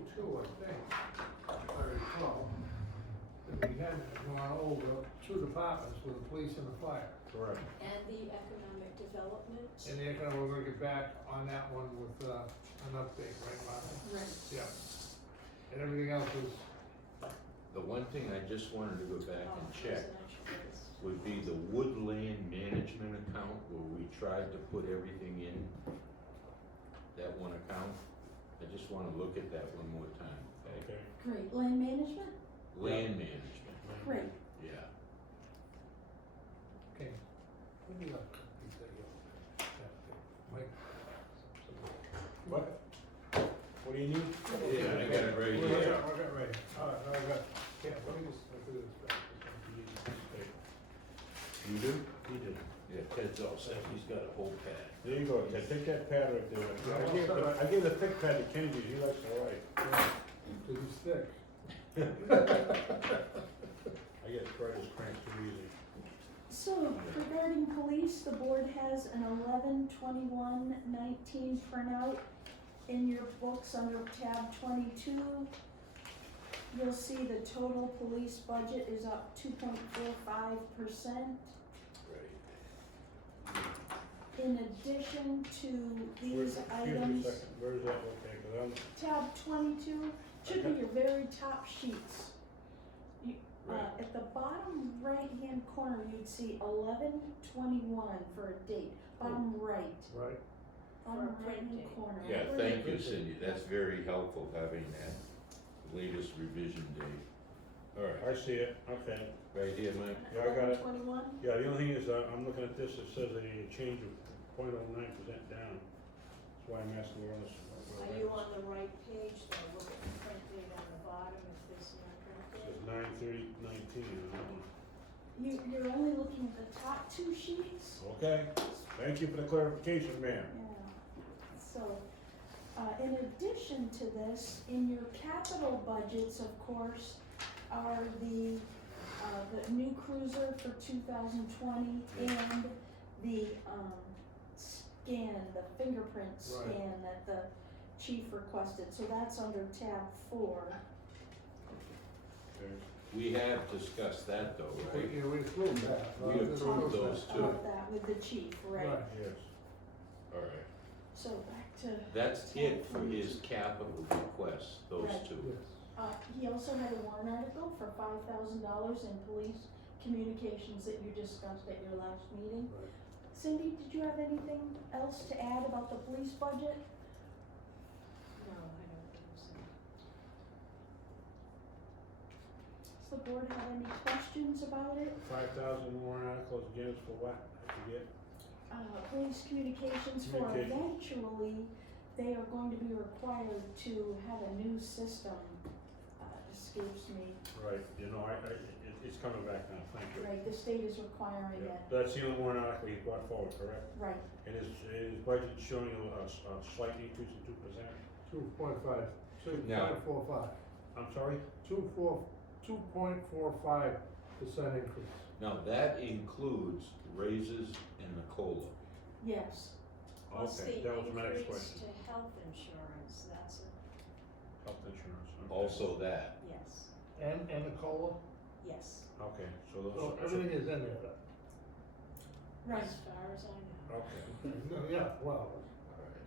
22, I think, if I recall. That we had gone over two departments with the police and the fire. Correct. And the economic development. And the economic, we're gonna get back on that one with, an update, right, Martha? Right. Yeah. And everything else is, The one thing I just wanted to go back and check Residential is- would be the woodland management account where we tried to put everything in that one account. I just wanna look at that one more time, okay? Okay. Great, land management, Land management, great. yeah. okay. What do you got? Mike? What? What do you need? Yeah, I got it right I here. got it right. All right, I got, yeah, let me just, do this back. You do? He did. Yeah, Ted's all set, he's got a whole pad. There you go, Ted, take that pad right there. I gave the thick pad to Kennedy, he likes to write. Cause it's thick. I get arthritis cramps too easy. So regarding police, the board has an 11/21/19 printout in your books under tab 22. You'll see the total police budget is up 2.45%. Right. In addition to these Excuse me a items, second, where is that located? 'Cause I'm, tab 22 should be your very top sheets. You, Right. at the bottom right-hand corner, you'd see 11/21 for a date, bottom right, Right. bottom For a print right-hand date. corner. Yeah, thank you, Cindy, that's very helpful having that latest revision date. All I right, see it, okay. right here, Mike? Yeah, I got it. 11/21, Yeah, the only thing is, I'm looking at this, it says a change of 0.09% down. That's why I'm asking where on this. Are you on the right page, though, look at the print date on the bottom, if there's no print It date? says 9/30/19 on that one. you're only looking at the top two sheets. Okay, thank you for the clarification, ma'am. Yeah, so, in addition to this, in your capital budgets, of course, are the new cruiser for 2020 and the, the fingerprint Right. scan that the chief requested, so that's under tab 4. Okay. We have discussed that though, We, right? you know, we approved that. We approved those two. About that with the chief, right? Right. Yes. All right, So back to, that's it for his capital requests, those Right. two. Yes. he also had a warrant article for $5,000 in police communications that you discussed at your last meeting. Right. Cindy, did you have anything else to add about the police budget? No, I don't think so. Does the board have any questions about it? 5,000 warrant articles again for what? I forget. Police communications for eventually, they are going to be required to have a new system, escapes me. Right, you know, it's coming back now, thank you. Right, the state is requiring Yeah, it, that's the only warrant article he brought forward, correct? right, And his budget showing a slight increase of 2%. 2.5, Now- 2.45, I'm sorry? 2.45% increase. Now, that includes raises and the COLA. yes. Plus Okay, the that was my next increase question. to health insurance, that's a, Health insurance. Okay. Also that, yes, And the COLA, yes, Okay, so those. so everything is in there. Right, as far as I know. Okay, No, yeah, well, all right.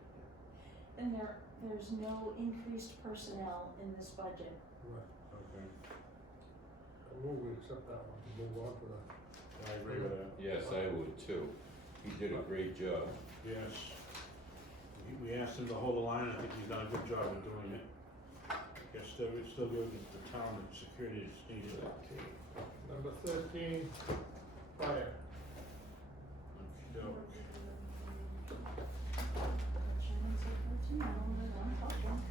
and there's no increased personnel in this budget. right. okay. I move we accept that one, and move on to the, I agree with that. Yes, I would too. He did a great job. Yes. We asked him to hold the line, I think he's done a good job of doing it. It's still giving the town the security it's needed. number 13, fire. Okey-doke.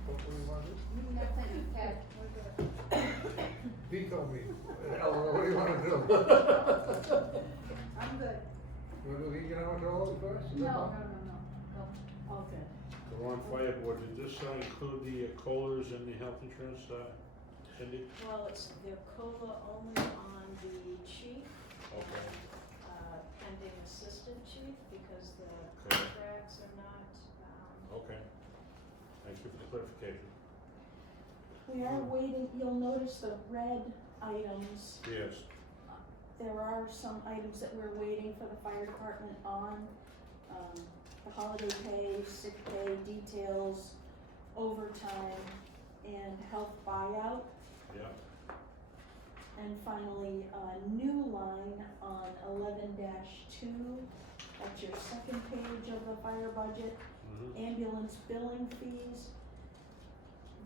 What do we want to do? Nothing, Ted, we're good. Veto me. Eleanor, what do you want to do? I'm good. You want to do economic development first? Is that No, fine? no, All good. So we're on fire board, did this include the COLAs and the health insurance, Cindy? Well, it's the COLA only on the chief. Okay. And, pending assistant chief, because the Okay. contracts are not, Okay. Thank you for the clarification. We are waiting, you'll notice the red items. Yes, There are some items that we're waiting for the fire department on. The holiday pay, sick pay, details, overtime, and health buyout. yeah, And finally, a new line on 11-2, that's your second page of the fire budget, ambulance billing fees.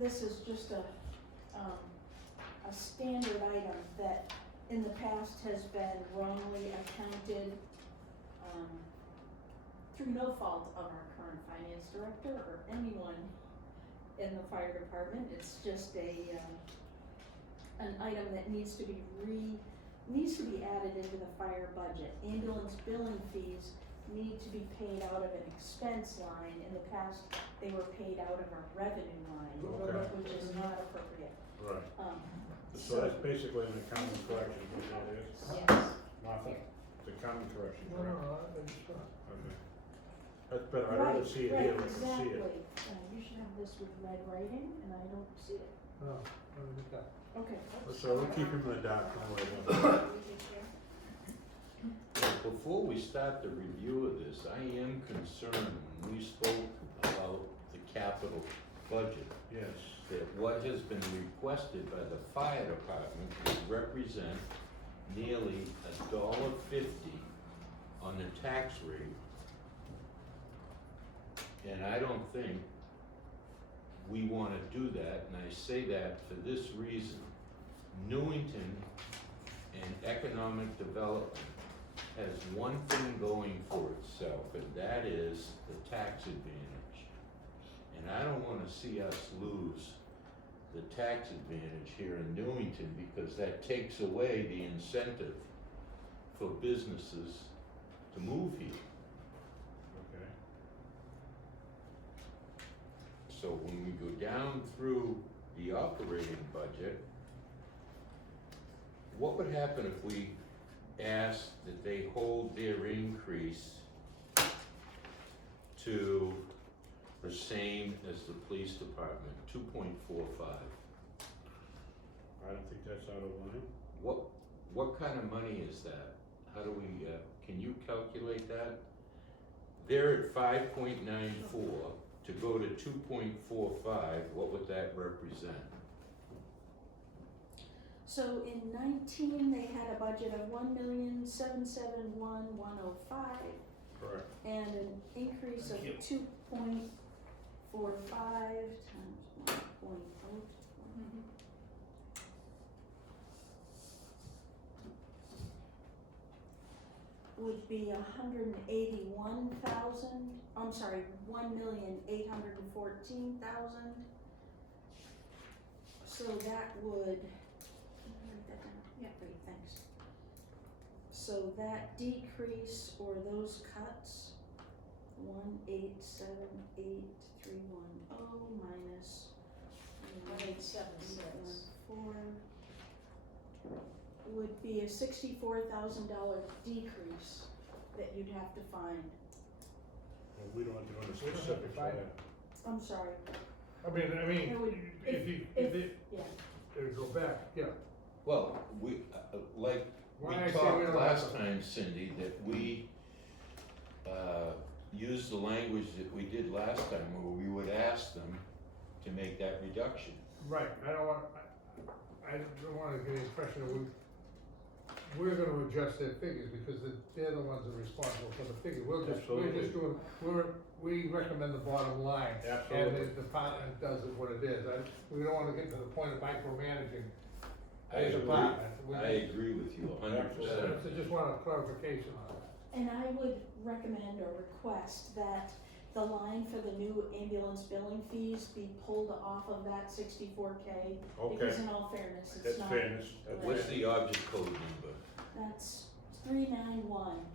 This is just a standard item that in the past has been wrongly accounted, through no fault of our current finance director or anyone in the fire department. It's just an item that needs to be added into the fire budget. Ambulance billing fees need to be paid out of an expense line. In the past, they were paid out of our revenue line, Okay. which is not appropriate. right. So, So that's basically an accounting correction, is what that is? Yes. Martha, it's accounting correction, No, correct? that's fine. Okay. That's better, I'd rather see it here than see it. Exactly. You should have this with red writing, and I don't see it. No, let me get that. Okay. So we'll keep him in the dark, don't worry about it. Before we start the review of this, I am concerned when we spoke about the capital budget, Yes, that what has been requested by the fire department would represent nearly $1.50 on the tax rate. And I don't think we wanna do that, and I say that for this reason. Newington and economic development has one thing going for itself, and that is the tax advantage. And I don't wanna see us lose the tax advantage here in Newington, because that takes away the incentive for businesses to move here. okay. So when we go down through the operating budget, what would happen if we asked that they hold their increase to the same as the police department, 2.45? I don't think that's out of line. What kind of money is that? How do we, can you calculate that? They're at 5.94, to go to 2.45, what would that represent? So in 19, they had a budget of 1,771,105, Correct. and an increase of 2.45 times 1.0. Would be 181,000, I'm sorry, 1,814,000. So that would, can I write that down? Yeah, great, thanks. So that decrease or those cuts, 1878310 minus 1876. 1874 would be a $64,000 decrease that you'd have to find. Well, we don't have to go into We don't have to specifics for find that. I'm sorry, I mean, It would- if you, if- if yeah. it go back, yeah. Well, we, like we Why I say we talked don't last have to- time, Cindy, that we, used the language that we did last time, where we would ask them to make that reduction. Right, I don't want to get the impression that we're gonna adjust their figures, because they're the ones that are responsible for the figure. We're just doing, we recommend the bottom line. Absolutely. And the department does it what it is. We don't wanna get to the point of micromanaging I the agree, department. I agree with you 100%. I just want a clarification on that. And I would recommend or request that the line for the new ambulance billing fees be pulled off of that 64K. Okay, Because in all fairness, that's it's not, fairness. That's What's fair. the object code number? that's 391,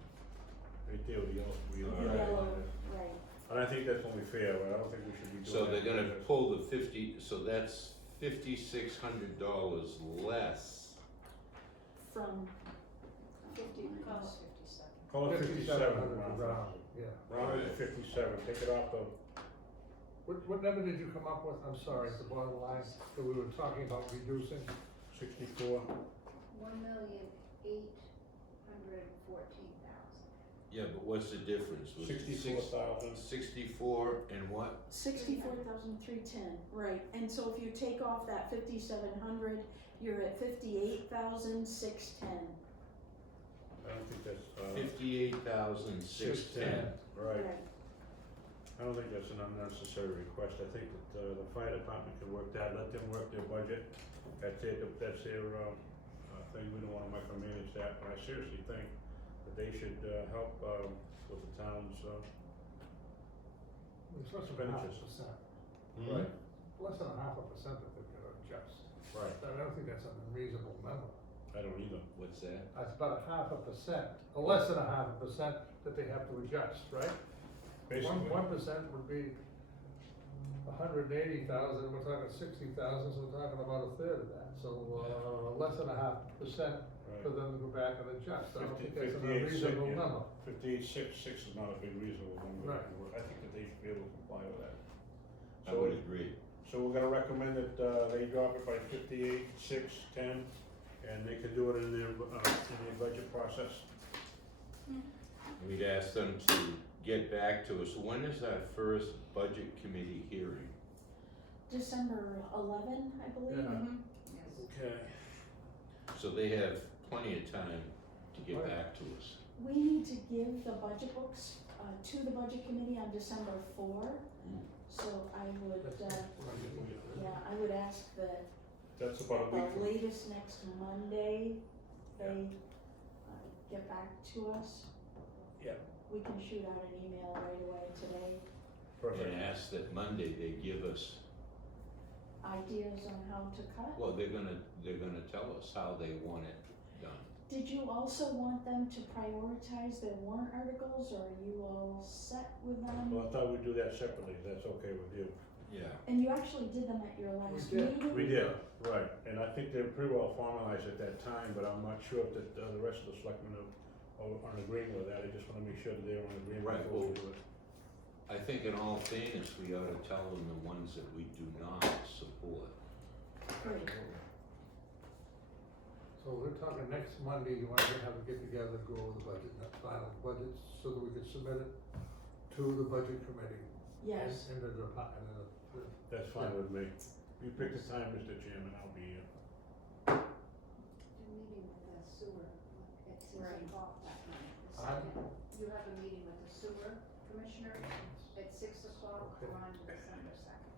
Right there with the yellow, the Right. yellow, right. and I think that's only fair, but I don't think we should be doing that. So they're gonna pull the 50, so that's $5,600 less. From 50, call it 57. Call it 57, $5,700 round round, yeah. Round it to 57, take it off the, What number did you come up with? I'm sorry, at the bottom line, that we were talking about reducing? 64, 1,814,000. Yeah, but what's the difference? Was it 64,000. 64 and what? 64,310, right, and so if you take off that 5,700, you're at 58,610. I don't think that's, 58,610. right. I don't think that's an unnecessary request. I think that, the fire department can work that, let them work their budget. That's their, thing. We don't wanna micromanage that, but I seriously think that they should, help, with the town's, It's less than half a Expenditures. percent, right, less than 0.5% that they're gonna adjust. right. I don't think that's an unreasonable number. I don't either. What's that? That's about 0.5%, or less than 0.5% that they have to adjust, right? Basically, 1% would be 180,000, we're talking 60,000, so we're talking about a third of that. So, less than 0.5% for right. them to go back and adjust. I don't think that's an 58, unreasonable yeah. number. 58,666 is not a big reasonable number. Right. I think that they should be able to comply with that. I would agree. So we're gonna recommend that, they drop it by 58,610, and they can do it in their budget process. We'd ask them to get back to us. When is our first budget committee hearing? December 11, I believe. Yeah. Yes. Okay. So they have plenty of time to get Right. back to us. We need to give the budget books to the budget committee on December 4, Mm. so I would, That's- yeah, I would ask that That's about a week the from, latest next Monday, they get back to us. Yeah. We can shoot out an email right away today, perfect. And ask that Monday they give us, ideas on how to cut. well, they're gonna tell us how they want it done. Did you also want them to prioritize their warrant articles, or are you all set with them? Well, I thought we'd do that separately, if that's okay with you. Yeah. And you actually did them at your last did. meeting? We did, right, and I think they're pretty well formalized at that time, but I'm not sure if that, the rest of the selectmen are in agreement with that. I just wanna make sure that they're in agreement Right, before we well- do it. I think in all fairness, we ought to tell them the ones that we do not support. Great. So we're talking next Monday, you wanna have a get together, go over the budget, that final budget, so that we can submit it to the budget committee. Yes, And the department, That's fine with me. You pick the time, Mr. Chairman, I'll be here. You're meeting with the sewer at 6 Right. o'clock that night. The Pardon? second, you have a meeting with the sewer commissioners at 6 o'clock Okay. on December 2nd.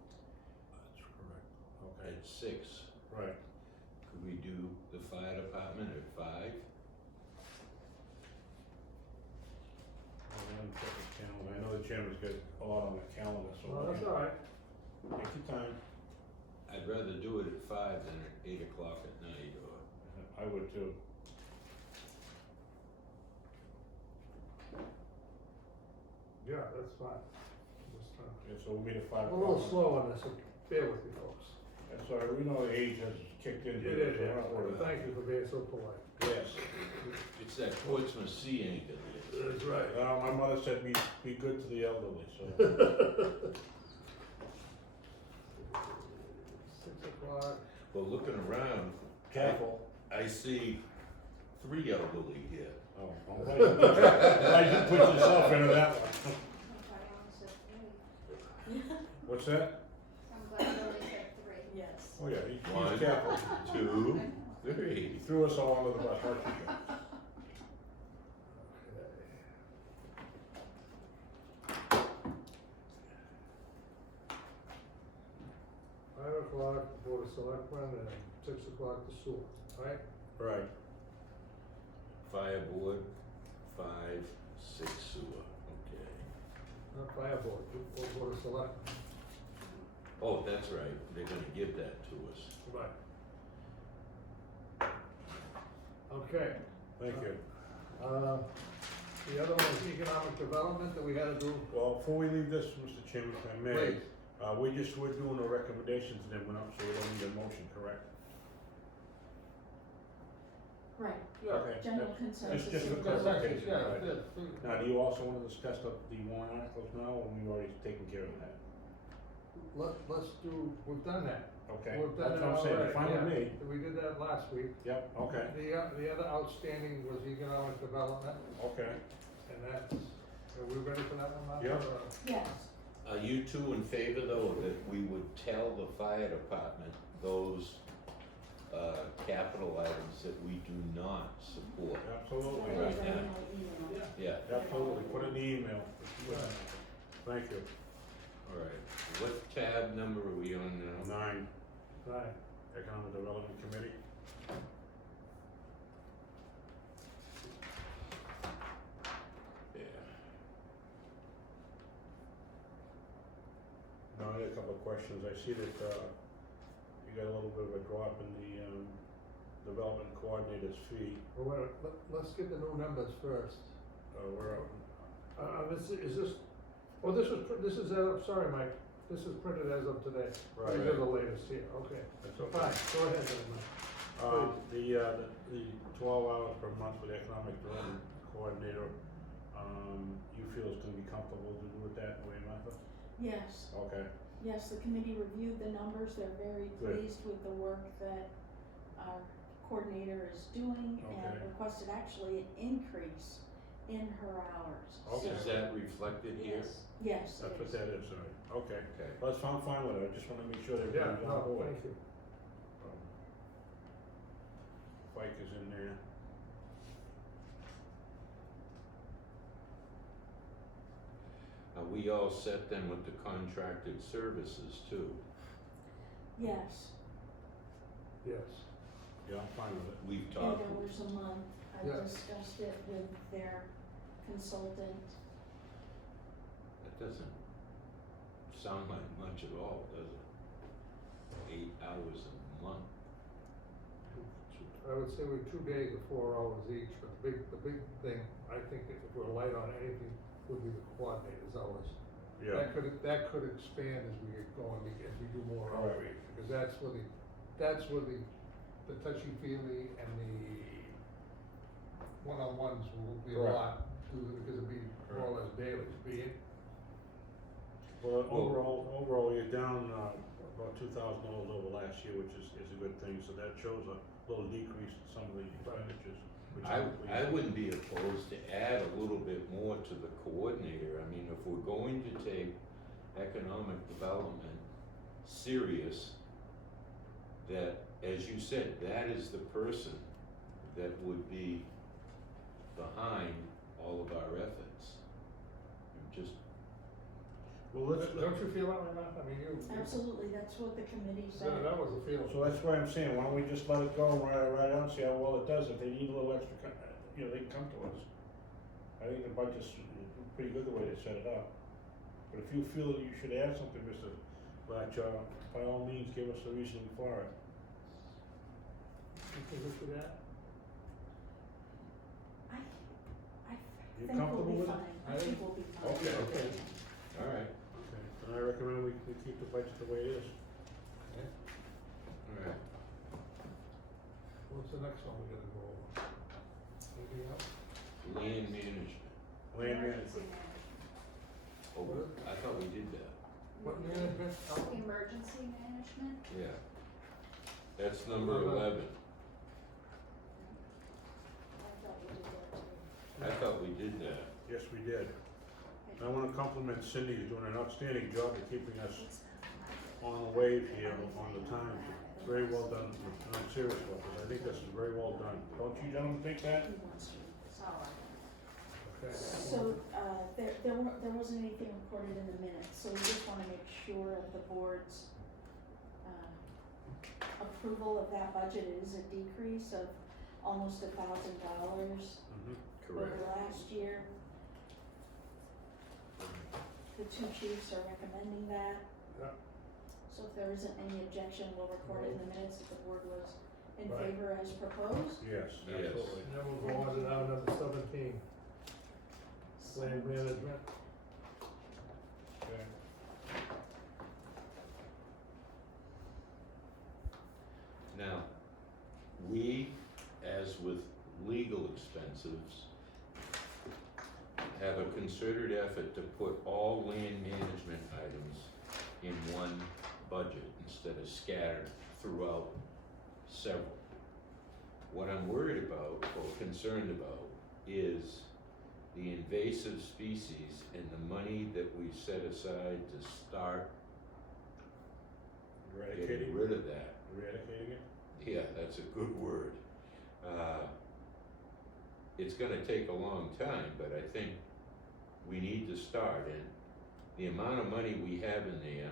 That's correct. Okay, At 6, right. could we do the fire department at 5? I'm check the calendar. I know the chairman's got a lot on the calendar, so. well, that's all right. Take your time. I'd rather do it at 5 than at 8 o'clock at night, or, I would too. Yeah, that's fine. Just, Yeah, so we'll meet at 5 I'm a o'clock. little slow on this, so bear with me, folks. That's all right, we know the age has kicked in. It is, so we're not worried about thank you for being so polite. it. Yes. it's that Portsmouth Sea anchor there. That's right. My mother said be good to the elderly, so. 6 o'clock, Well, looking around, Careful. I see 3 elderly here. Oh, I'm glad you put yourself into that one. I only said 3. What's that? I'm glad I only said 3. yes. Oh, yeah, he's 1, careful. 2, 3. He threw us all under the bus, right, Chico? Five o'clock, Board of Selectmen, and 6 o'clock, the sewer, right? Right. Fire board, 5, 6 sewer, okay. Not fire board, Board of Selectmen. Oh, that's right, they're gonna give that to us. Right. Okay, Thank you. the other one is economic development that we had to do. Well, before we leave this, Mr. Chairman, if I may, Please. we're doing a recommendation to them, so we don't need a motion, correct? Right, Yeah. Okay. general Just consensus. for of the- clarification, Yeah, right. yeah. Now, do you also wanna discuss the warrant articles now, or we've already taken care of that? let's do, we've done that. Okay, We've that's done what I'm that saying, already, fine with me. yeah. We did that last week. Yep, okay, The other outstanding was economic development, okay. and that's, are we ready for that one, Martha? Yeah. or- Yes, Are you two in favor though, that we would tell the fire department those, capital items that we do not support? Absolutely, Right Right now. now. Yeah, absolutely, put it in the email. Thank you. alright, what tab number are we on now? 9, Right. Economic Development Committee. Yeah. Now, I got a couple of questions. I see that, you got a little bit of a drop in the, development coordinator's fee. Well, let's get the new numbers first. We're up, Is this, this is, sorry, Mike, this is printed as of today. Right. These are the latest here, okay. that's So okay. fine, go ahead then, Mike. The 12 hours per month for the economic development coordinator, you feel it's gonna be comfortable to do it that way, Martha? Yes, Okay, yes, the committee reviewed the numbers, they're very Good. pleased with the work that our coordinator is doing and Okay. requested actually an increase in her hours. Okay. Is that reflected here? Yes, that's it what is. that is, all right, okay. Okay. Well, that's fine, I'm fine with it, I just wanna make sure that Yeah, everybody's no, on board. thank you. Mike is in there. Are we all set then with the contracted services too? Yes, Yes. Yeah, I'm fine with it. We've $8 talked, a month, I Yeah. discussed it with their consultant. that doesn't sound like much at all, does it? 8 hours a month. I would say we're 2 days or 4 hours each, but the big thing, I think if we're light on anything, would be the coordinator's hours. Yeah, That could expand as we get going, as we do more Right. outreach, because that's where the touchy-feely and the one-on-ones will be a Correct. lot, because it'll be more or less daily, be it. well, overall, you're down, about $2,000 over last year, which is a good thing, so that shows a little decrease in some of the expenditures, which I'm pleased I with. wouldn't be opposed to add a little bit more to the coordinator. I mean, if we're going to take economic development serious, that, as you said, that is the person that would be behind all of our efforts. Just, Well, Don't you feel that way, Matt? I mean, you. Absolutely, that's what the committee said. That was the feeling. so that's why I'm saying, why don't we just let it go and write it out and see how well it does, if they need a little extra, they can come to us. I think the budget's pretty good the way they set it up, but if you feel that you should add something, Mr. Blatcher, by all means, give us a reason for it. You think we should add? I You think we'll comfortable be with it? fine, I think we'll be fine. Okay. all right, Okay, and I recommend we keep the budget the way it is. all right. What's the next one we gotta go over? Anything else? Land management. Land Emergency management. Oh, I thought we did that. What management? Emergency management? Yeah. That's number 11. I thought we did that too. I thought we did that. Yes, we did. I wanna compliment Cindy, who's doing an outstanding job of keeping us on the wave here, on the time. Very well done, and I'm serious about this, I think this is very well done. Don't you gentlemen think that? He wants to. Okay. So, there wasn't anything recorded in the minutes, so we just wanna make sure of the board's, approval of that budget. It is a decrease of almost $1,000 over Correct. last year. The two chiefs are recommending that. Yeah. So if there isn't any objection, we'll record it in the minutes if the board was in Right. favor as proposed. Yes, Yes. absolutely. And then we'll go on to now number 17, land management. Okay. Now, we, as with legal expenses, have a concerted effort to put all land management items in one budget instead of scattered throughout several. What I'm worried about or concerned about is the invasive species and the money that we set aside to start getting Eradicating, rid of that. eradicating it? Yeah, that's a good word. It's gonna take a long time, but I think we need to start, and the amount of money we have in there,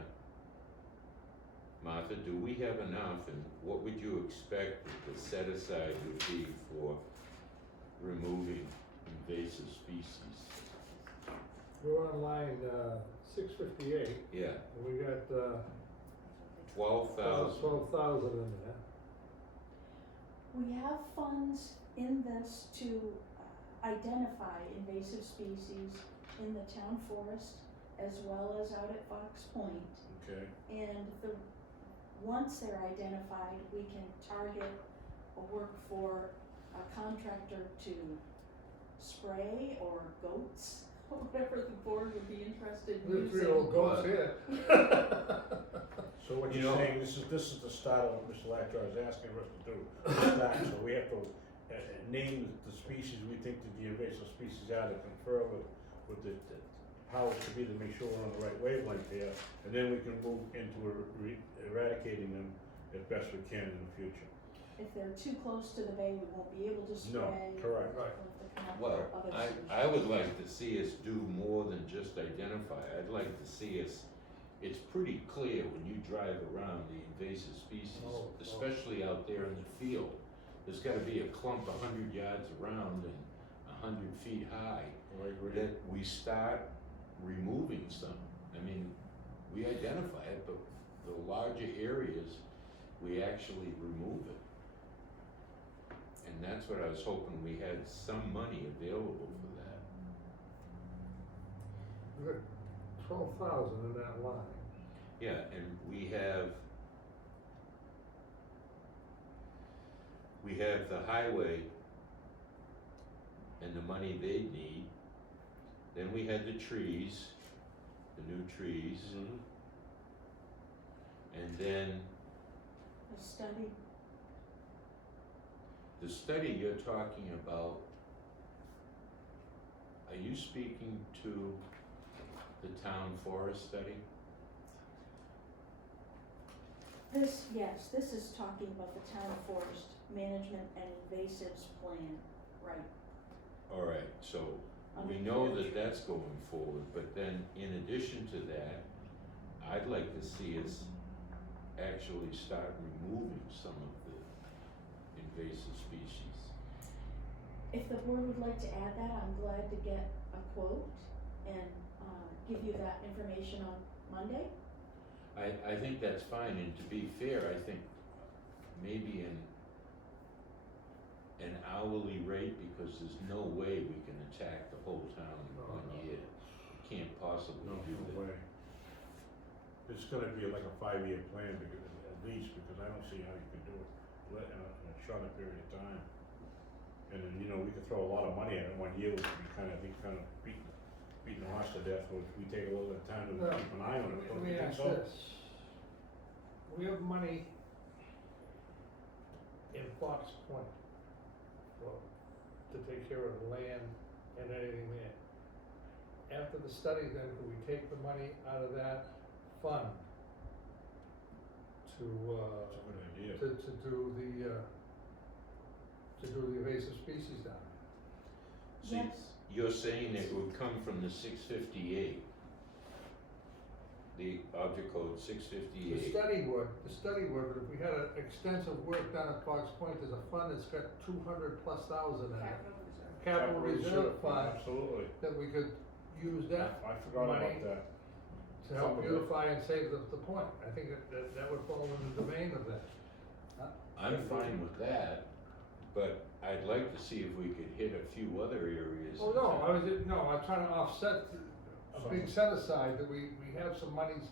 Martha, do we have enough, and what would you expect that the set aside would be for removing invasive species? We're on line, 658, Yeah, and we got, 12,000. 12,000 in there. We have funds in this to identify invasive species in the town forest as well as out at Fox Point. Okay, And once they're identified, we can target or work for a contractor to spray or goats, whatever the board would be interested in There's using. 3 old goats here. so what You you're know- saying, this is the start of what Mr. Latcher is asking us to do, to start, so we have to, name the species we think that the invasive species are, to confer with the powers to be, to make sure we're on the right wavelength there, and then we can move into eradicating them as best we can in the future. If they're too close to the bay, we won't be able to No, spray. correct. Right. We'll have to come up Well, with other solutions. I would like to see us do more than just identify. I'd like to see us, it's pretty clear when you drive around the invasive species, Oh. especially out there in the field. There's gotta be a clump 100 yards around and 100 feet high, I agree. that we start removing some. I mean, we identify it, but the larger areas, we actually remove it. And that's what I was hoping we had some money available for that. We got 12,000 in that line. Yeah, and we have the highway and the money they need. Then we had the trees, the new trees, Mhm. and then The study, the study you're talking about, are you speaking to the town forest study? yes, this is talking about the town forest management and invasives plan, right? All right, so we Under know care. that that's going forward, but then in addition to that, I'd like to see us actually start removing some of the invasive species. If the board would like to add that, I'm glad to get a quote and, give you that information on Monday. I think that's fine, and to be fair, I think maybe an hourly rate, because there's no way we can attack the whole town in No, 1 no. year. Can't possibly No, do no that. way. It's gonna be like a 5-year plan, because, at least, because I don't see how you can do it in a shorter period of time. And then, we could throw a lot of money at it 1 year, which would be kind of beating the horse to death, which we take a little bit of time to Well, keep an eye on it, don't Let you me think ask so? this. We have money in Fox Point to take care of the land and anything there. After the study, then, could we take the money out of that fund It's a good idea. to do the invasive species down So Yes. you're saying it would come from the 658? The object code there? 658? The study work, but if we had extensive work done at Fox Point, there's a fund that's got 200,000+ in it. Capital reserve. Capital reserve fund, Absolutely. that we could use that I forgot money about that. to help Some of it. beautify and save the point. I think that would fall in the domain of that. I'm fine with that, but I'd like to see if we could hit a few other areas. Oh, in no, town. I'm trying to offset a big set aside that we have some monies.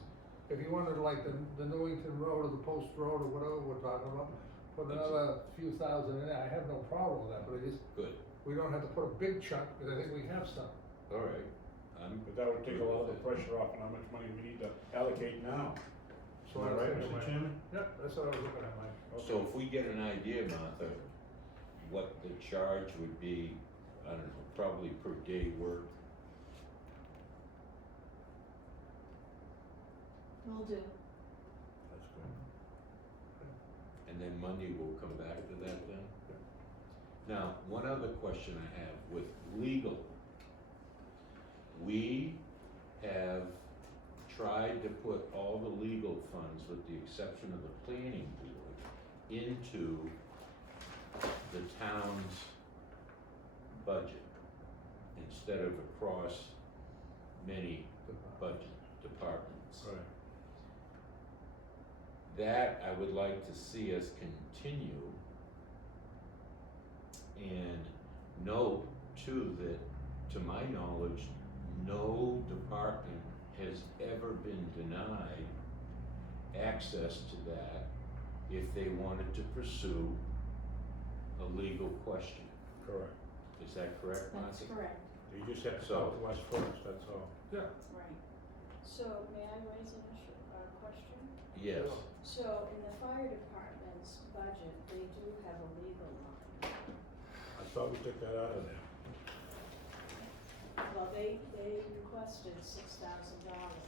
If you wanted like the Newington Road or the Post Road or whatever we're talking about, put That's another few thousand in there, I have no problem with that, but Good, we don't have to put a big chunk, because I think we have some. all right. But that would take a lot of the pressure off on how much money we need to allocate now. So Am I I was right, thinking, Mr. Mike. Chairman? Yeah, that's what I was looking at, Mike. So if we get an idea, Martha, what the charge would be, I don't know, probably per day work, Will do. That's good. and then Monday we'll come back to that then? Now, one other question I have with legal. We have tried to put all the legal funds, with the exception of the planning board, into the town's budget instead of across many budget departments. Right. That I would like to see us continue. And note too that, to my knowledge, no department has ever been denied access to that if they wanted to pursue a legal question. Correct. Is that correct, That's Martha? correct, You just have to talk to us first, that's all. Yeah. right. So may I raise an issue, question? Yes. So in the fire department's budget, they do have a legal line. I thought we took that out of there. Well, they requested $6,000,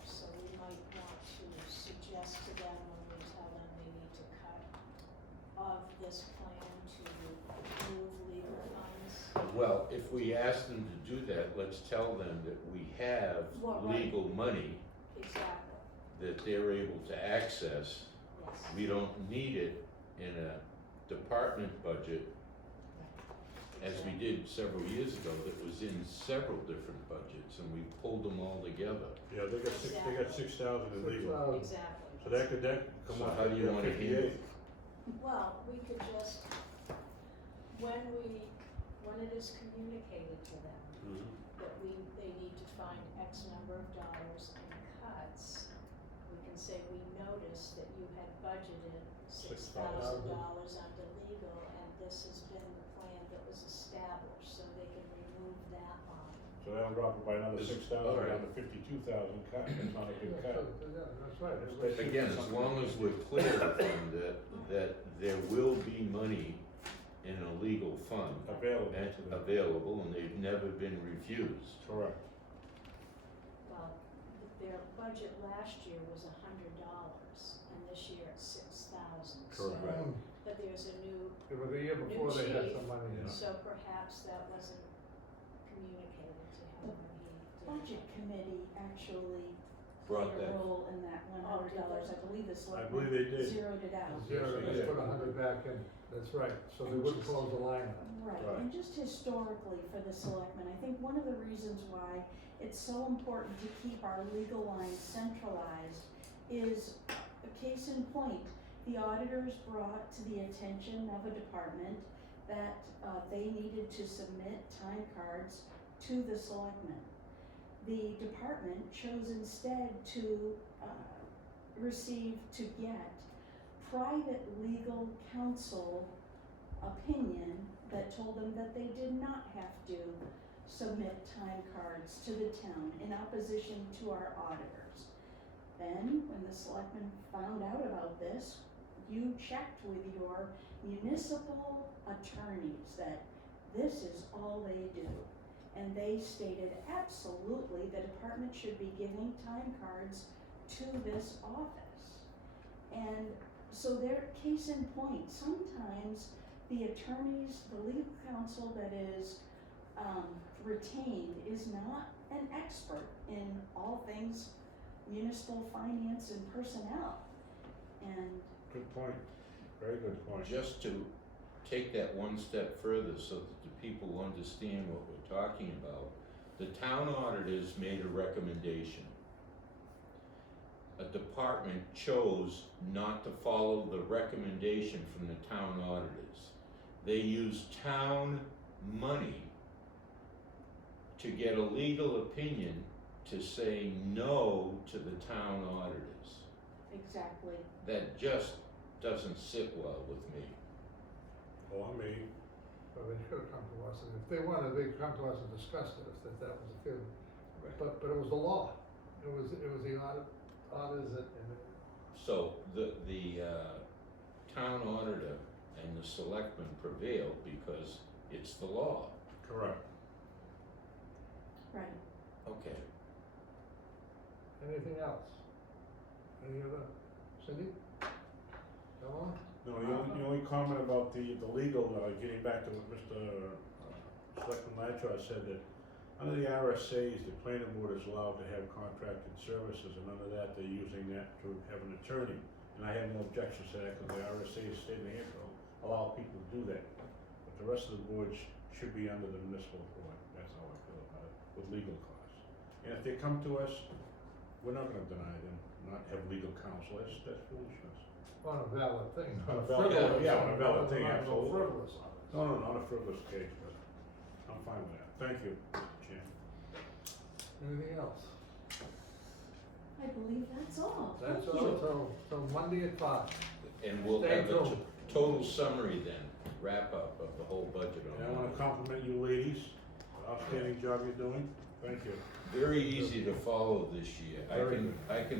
so we might want to suggest to them when we tell them they need to cut of this plan to move legal funds. Well, if we ask them to do that, let's tell them that we have Well, right. legal money Exactly, that they're able to access. yes. We don't need it in a department budget, as we did several years ago, that was in several different budgets, and we pulled them all together. Yeah, they got 6,000 in legal. Exactly. So that could come So on. how do you wanna handle it? Well, we could just, when it is communicated to them Mhm. that they need to find X number of dollars in cuts, we can say, we noticed that you had budgeted $6,000 under legal, and this has been the plan that was established, so they can remove that line. So that'll drop it by another Is- 6,000, all right. down to 52,000 cut, that's not a big Yeah, cut. that's right. That's- Again, as long as we're clear with them that there will be money in a legal fund Available and to them. available, and they've never been refused. Correct. Well, their budget last year was $100, and this year it's 6,000. Correct. Right. But there's a new, Yeah, but the year before they had chief. some money in it. so perhaps that wasn't communicated to him when he did. Budget committee actually Brought played a that, role in that $100, I believe the I believe they selectmen did. zeroed it out. Zero, Yes, they they put did. 100 back in, that's right, so they And wouldn't just- close the line on it. Right, Right. and just historically for the selectmen, I think one of the reasons why it's so important to keep our legal line centralized is, a case in point, the auditors brought to the attention of a department that they needed to submit time cards to the selectmen. The department chose instead to get private legal counsel opinion that told them that they did not have to submit time cards to the town in opposition to our auditors. Then, when the selectmen found out about this, you checked with your municipal attorneys that this is all they do. And they stated absolutely the department should be giving time cards to this office. And so their case in point, sometimes the attorneys, the legal counsel that is retained is not an expert in all things municipal finance and personnel. And Good point, very good point. just to take that one step further so that the people understand what we're talking about, the town auditors made a recommendation. A department chose not to follow the recommendation from the town auditors. They used town money to get a legal opinion to say no to the town auditors. exactly, That just doesn't sit well with me. Or me, So they should have come to us, and if they wanted, they'd come to us and discuss it, if that was the field. Right. but it was the law. It was the auditors and So the town auditor and the selectmen prevailed because it's the law. Correct. Right. Okay. anything else? Any other, Cindy? Ellen? No, the only comment about the legal, getting back to what Mr. Selectman Latchar said, that under the RSA's, the planning board is allowed to have contracted services, and under that, they're using that to have an attorney. And I have no objections to that, because the RSA is state of New Hampshire, allow people to do that. But the rest of the boards should be under the municipal court, that's how I feel about it, with legal costs. And if they come to us, we're not gonna deny them, not have legal counsel, that's foolishness. On a valid thing, On not a a valid- frivolous. yeah, on a valid thing, not absolutely. frivolous on it. No, not a frivolous case, but I'm fine with that, thank you, Mr. Chairman. Anything else? I believe that's all. That's Thank all, you. till Monday at 5. And we'll Stay have a tuned. total summary then, wrap up of the whole budget And I on wanna that. compliment you ladies, outstanding job you're doing, thank you. Very easy to follow this year. Very good. I can